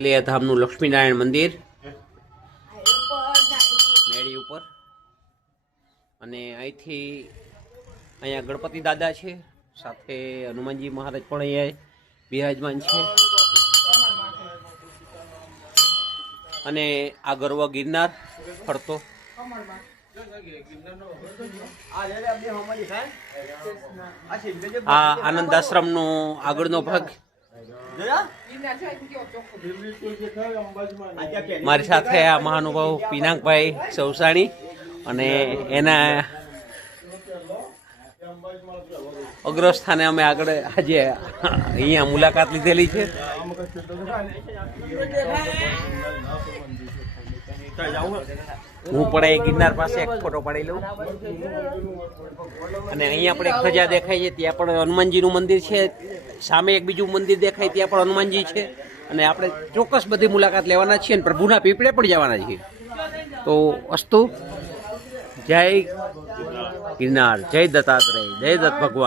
એટલે ધામનું લક્ષ્મીનારાયણ મંદિર મેળી ઉપર અને અહીંથી અહીંયા ગણપતિ દાદા છે, સાથે હનુમાનજી મહારાજ પણ અહીંયા બિરાજમાન છે. અને આ ગરવો ગિરનાર ફરતો આ આનંદ આશ્રમનો આગળનો ભાગ. મારી સાથે આ મહાનુભાવ પિનાકભાઈ સૌસાણી અને એના અગ્રસ્થાને અમે આગળ આજે અહીંયા મુલાકાત લીધેલી છે. હું પણ એ ગિરનાર પાસે એક ફોટો પાડી લઉં. અને અહીંયા આપણે એક ધજા દેખાય છે, ત્યાં પણ હનુમાનજીનું મંદિર છે. સામે એક બીજું મંદિર દેખાય, ત્યાં પણ હનુમાનજી છે. અને આપણે ચોક્કસ બધી મુલાકાત લેવાના છીએ અને પ્રભુના પીપળે પણ જવાના છીએ. તો અસ્તુ. જય ગિરનાર, જય દત્તાત્રેય, જય દત્ત ભગવાન.